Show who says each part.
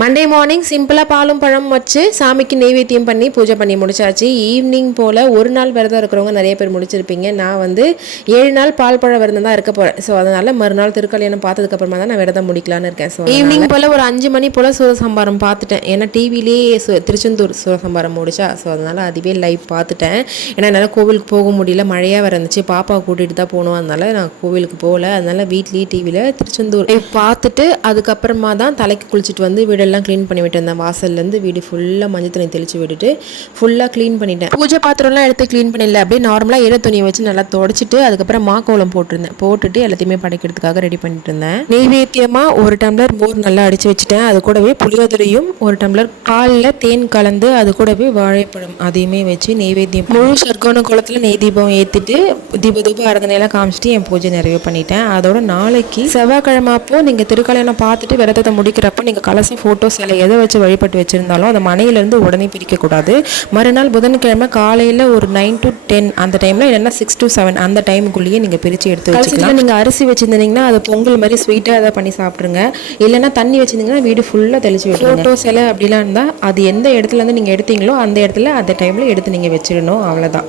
Speaker 1: Monday morning சிம்பிளாக பாலும் பழம் வச்சு சாமிக்கு நெய்வேத்தியம் பண்ணி பூஜை பண்ணி முடிச்சாச்சு. ஈவினிங் போல் ஒரு நாள் விரதம் இருக்கிறவங்க நிறைய பேர் முடிச்சிருப்பீங்க. நான் வந்து ஏழு நாள் பால் பழ விரதம் தான் இருக்க போகிறேன் ஸோ அதனால் மறுநாள் திருக்கல்யாணம் பார்த்ததுக்கப்புறமா தான் நான் விரதம் முடிக்கலான்னு இருக்கேன். ஸோ ஈவினிங் போல் ஒரு அஞ்சு மணி போல் சூரசம்பாரம் பார்த்துட்டேன். ஏன்னா டிவிலேயே திருச்செந்தூர் சூரசம்பாரம் முடிச்சா. ஸோ அதனால் அதுவே லைவ் பார்த்துட்டேன். ஏன்னா என்னால் கோவிலுக்கு போக முடியல. மழையாக வர இருந்துச்சு பாப்பாவை கூட்டிகிட்டு தான் போகணும். அதனால நான் கோவிலுக்கு போகல. அதனால வீட்லேயே டிவியில் திருச்செந்தூர். பார்த்துட்டு அதுக்கப்புறமா தான் தலைக்கு குளிச்சுட்டு வந்து வீடெல்லாம் க்ளீன் பண்ணி விட்டிருந்தேன். வாசல்லேருந்து வீடு ஃபுல்லாக மஞ்சள் தண்ணி தெளித்து விட்டுட்டு ஃபுல்லாக க்ளீன் பண்ணிட்டேன். பூஜை பாத்திரம்லாம் எடுத்து க்ளீன் பண்ணல அப்படியே நார்மலாக ஈர துணியை வச்சு நல்லா தொடச்சிட்டு அதுக்கப்புறம் மாக்கோலம் போட்டிருந்தேன். போட்டுட்டு எல்லாத்தையுமே படைக்கிறதுக்காக ரெடி பண்ணிட்டு இருந்தேன். நெய்வேத்தியமாக ஒரு டம்ளர் மோர் நல்லா அடித்து வச்சுட்டேன். அது கூடவே புளியோதரையும் ஒரு டம்ளர் காலில் தேன் கலந்து அது கூடவே வாழைப்பழம் அதையுமே வச்சு நெய்வேத்தியம் முழு சர்க்கோண குளத்தில் நெய் தீபம் ஏற்றிட்டு தீப தூப அரதனையெல்லாம் காமிச்சிட்டு என் பூஜை நிறைவு பண்ணிட்டேன். அதோட நாளைக்கு செவ்வாய்க்கிழமை அப்போ நீங்கள் திருக்கல்யாணம் பார்த்துட்டு விரதத்தை முடிக்கிறப்போ நீங்கள் கலசம் ஃபோட்டோ சிலை எதை வச்சு வழிபட்டு வச்சுருந்தாலும் அந்த மனையிலேருந்து உடனே பிரிக்கக்கூடாது. மறுநாள் புதன்கிழமை காலையில் ஒரு நைன் டு டென் அந்த டைமில் இல்லைன்னா சிக்ஸ் டு செவன் அந்த டைமுக்குள்ளேயே நீங்கள் பிரித்து எடுத்து வச்சுக்கலாம். நீங்கள் அரிசி வச்சுருந்தீங்கன்னா அது பொங்கல் மாதிரி ஸ்வீட்டாக அதை பண்ணி சாப்பிட்ருங்க இல்லைன்னா தண்ணி வச்சுருந்தீங்கன்னா வீடு ஃபுல்லாக தெளிச்சு விட்டுருங்க ஃபோட்டோ சிலை அப்படிலாம் இருந்தால் அது எந்த இடத்துல இருந்து நீங்கள் எடுத்தீங்களோ அந்த இடத்துல அந்த டைமில் எடுத்து நீங்கள் வச்சிடணும். அவ்வளோதான்